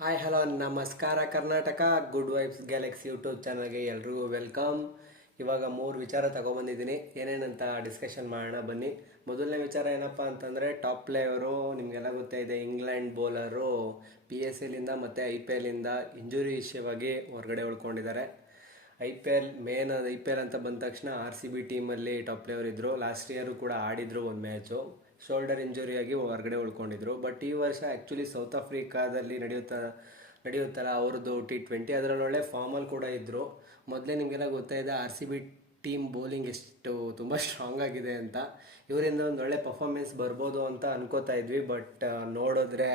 Hi hello ನಮಸ್ಕಾರ Karnataka. Good vibes Galaxy YouTube ಚಾನಲ್ಗೆ ಎಲ್ರಿಗೂ ವೆಲ್ಕಮ್. ಇವಾಗ 3 ವಿಚಾರ ತಗೊಬಂದಿದ್ದೀನಿ, ಏನೇನಂತ ಡಿಸ್ಕಷನ್ ಮಾಡೋಣ ಬನ್ನಿ. ಮೊದಲನೇ ವಿಚಾರ ಏನಪ್ಪ ಅಂತಂದರೆ, ಟಾಪ್ ಪ್ಲೇಯರು ನಿಮಗೆಲ್ಲ ಗೊತ್ತೇ ಇದೆ, ಇಂಗ್ಲೆಂಡ್ ಬೌಲರು PSLಯಿಂದ ಮತ್ತು IPLಯಿಂದ ಇಂಜುರಿ ವಿಷಯವಾಗಿ ಹೊರಗಡೆ ಉಳ್ಕೊಂಡಿದ್ದಾರೆ. ಐ ಪಿ ಎಲ್ ಅಂತ ಬಂದ ತಕ್ಷಣ RCB ಟೀಮಲ್ಲಿ ಟಾಪ್ ಪ್ಲೇಯರ್ ಇದ್ದರು. ಲಾಸ್ಟ್ ಇಯರು ಕೂಡ ಆಡಿದರು ಒಂದು ಮ್ಯಾಚು, ಶೋಲ್ಡರ್ ಇಂಜುರಿಯಾಗಿ ಹೊರಗಡೆ ಉಳ್ಕೊಂಡಿದ್ರು. ಬಟ್ ಈ ವರ್ಷ ಆ್ಯಕ್ಚುಲಿ ಸೌತ್ ಆಫ್ರಿಕಾದಲ್ಲಿ ನಡೆಯುತ್ತಲ್ಲ ಅವ್ರದ್ದು T20, ಅದರಲ್ಲಿ ಒಳ್ಳೆ ಫಾರ್ಮಲ್ಲಿ ಕೂಡ ಇದ್ದರು. ಮೊದಲೇ ನಿಮಗೆಲ್ಲ ಗೊತ್ತಾಯಿದೆ RCB ಟೀಮ್ ಬೌಲಿಂಗ್ ಎಷ್ಟು ತುಂಬ ಸ್ಟ್ರಾಂಗ್ ಆಗಿದೆ ಅಂತ. ಇವರಿಂದ ಒಂದು ಒಳ್ಳೆ ಪರ್ಫಾರ್ಮೆನ್ಸ್ ಬರ್ಬೋದು ಅಂತ ಅನ್ಕೋತಾ ಇದ್ವಿ. ಬಟ್ ನೋಡಿದ್ರೆ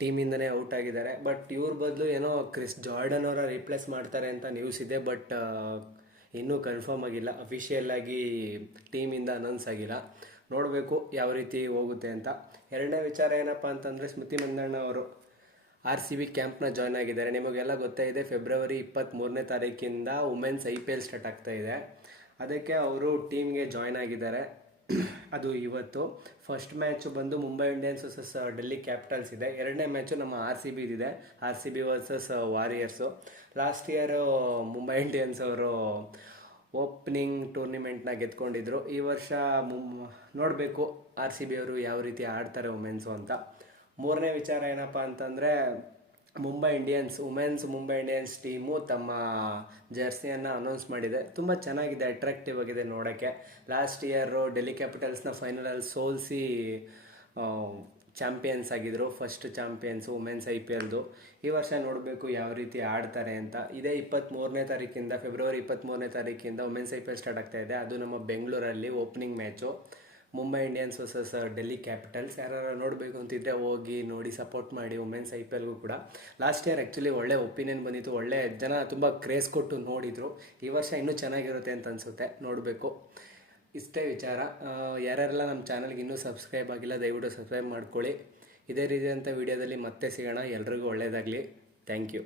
ಟೀಮಿಂದನೇ ಔಟ್ ಆಗಿದ್ದಾರೆ. ಬಟ್ ಇವ್ರ ಬದಲು ಏನೋ ಕ್ರಿಸ್ ಜಾರ್ಡನ್ ಅವರ ರೀಪ್ಲೇಸ್ ಮಾಡ್ತಾರೆ ಅಂತ ನ್ಯೂಸ್ ಇದೆ. ಬಟ್ ಇನ್ನೂ ಕನ್ಫರ್ಮ್ ಆಗಿಲ್ಲ, ಅಫಿಷಿಯಲ್ ಆಗಿ ಟೀಮಿಂದ ಅನೌನ್ಸ್ ಆಗಿಲ್ಲ. ನೋಡಬೇಕು ಯಾವ ರೀತಿ ಹೋಗುತ್ತೆ ಅಂತ. ಎರಡನೇ ವಿಚಾರ ಏನಪ್ಪ ಅಂತಂದರೆ, ಸ್ಮೃತಿ ಮಂದಣ್ಣ ಅವರು RCB ಕ್ಯಾಂಪ್ನ ಜಾಯ್ನ್ ಆಗಿದ್ದಾರೆ. ನಿಮಗೆಲ್ಲ ಗೊತ್ತೇ ಇದೆ, ಫೆಬ್ರವರಿ 23ನೇ ತಾರೀಕಿಂದ ವುಮೆನ್ಸ್ IPL ಸ್ಟಾರ್ಟ್ ಆಗ್ತಾ ಇದೆ. ಅದಕ್ಕೆ ಅವರು ಟೀಮ್ಗೆ ಜಾಯ್ನ್ ಆಗಿದ್ದಾರೆ. ಅದು ಇವತ್ತು ಫಸ್ಟ್ ಮ್ಯಾಚು ಬಂದು Mumbai Indians versus Delhi capitals ಇದೆ. ಎರಡನೇ ಮ್ಯಾಚು ನಮ್ಮ RCB ಇದೆ, RCB versus warriors. Last year Mumbai Indians ಅವರು ಓಪನಿಂಗ್ ಟೂರ್ನಿಮೆಂಟ್ನ ಗೆದ್ಕೊಂಡಿದ್ರು. ಈ ವರ್ಷ ನೋಡಬೇಕು RCB ಅವರು ಯಾವ ರೀತಿ ಆಡ್ತಾರೆ ವುಮೆನ್ಸು ಅಂತ. ಮೂರನೇ ವಿಚಾರ ಏನಪ್ಪ ಅಂತಂದರೆ, ಮುಂಬೈ ಇಂಡಿಯನ್ಸ್ ಟೀಮು ತಮ್ಮ ಜರ್ಸಿಯನ್ನು ಅನೌನ್ಸ್ ಮಾಡಿದೆ. ತುಂಬ ಚೆನ್ನಾಗಿದೆ, ಅಟ್ರಾಕ್ಟಿವ್ ಆಗಿದೆ ನೋಡೋಕ್ಕೆ. ಲಾಸ್ಟ್ ಇಯರು ಡೆಲ್ಲಿ ಕ್ಯಾಪಿಟಲ್ಸ್ನ ಫೈನಲಲ್ಲಿ ಸೋಲಿಸಿ ಚಾಂಪಿಯನ್ಸ್ ಆಗಿದ್ರು, ಫಸ್ಟ್ ಚಾಂಪಿಯನ್ಸು ವುಮೆನ್ಸ್ IPLದು. ಈ ವರ್ಷ ನೋಡಬೇಕು ಯಾವ ರೀತಿ ಆಡ್ತಾರೆ ಅಂತ. ಇದೇ ಫೆಬ್ರವರಿ 23ನೇ ತಾರೀಕಿಂದ ವುಮೆನ್ಸ್ IPL ಸ್ಟಾರ್ಟ್ ಆಗ್ತಾ ಇದೆ. ಅದು ನಮ್ಮ ಬೆಂಗಳೂರಲ್ಲಿ opening match, Mumbai Indians versus Delhi capitals. ಯಾರು ನೋಡಬೇಕು ಅಂತಿದ್ರೆ ಹೋಗಿ ನೋಡಿ, ಸಪೋರ್ಟ್ ಮಾಡಿ ವುಮೆನ್ಸ್ IPLಗೂ ಕೂಡ. ಲಾಸ್ಟ್ ಇಯರ್ ಆ್ಯಕ್ಚುಲಿ ಒಳ್ಳೆ ಒಪಿನಿಯನ್ ಬಂದಿತ್ತು, ಒಳ್ಳೆ ಜನ ತುಂಬ ಕ್ರೇಸ್ ಕೊಟ್ಟು ನೋಡಿದರು. ಈ ವರ್ಷ ಇನ್ನೂ ಚೆನ್ನಾಗಿರುತ್ತೆ ಅಂತ ಅನಿಸುತ್ತೆ, ನೋಡಬೇಕು. ಇಷ್ಟೇ ವಿಚಾರ. ಯಾರ್ಯಾರೆಲ್ಲ ನಮ್ಮ ಚಾನಲ್ಗೆ ಇನ್ನೂ ಸಬ್ಸ್ಕ್ರೈಬ್ ಆಗಿಲ್ಲ, ದಯವಿಟ್ಟು ಸಬ್ಸ್ಕ್ರೈಬ್ ಮಾಡ್ಕೊಳ್ಳಿ. ಇದೇ ರೀತಿಯಂಥ ವಿಡಿಯೋದಲ್ಲಿ ಮತ್ತೆ ಸಿಗೋಣ. ಎಲ್ರಿಗೂ ಒಳ್ಳೆಯದಾಗಲಿ. Thank you.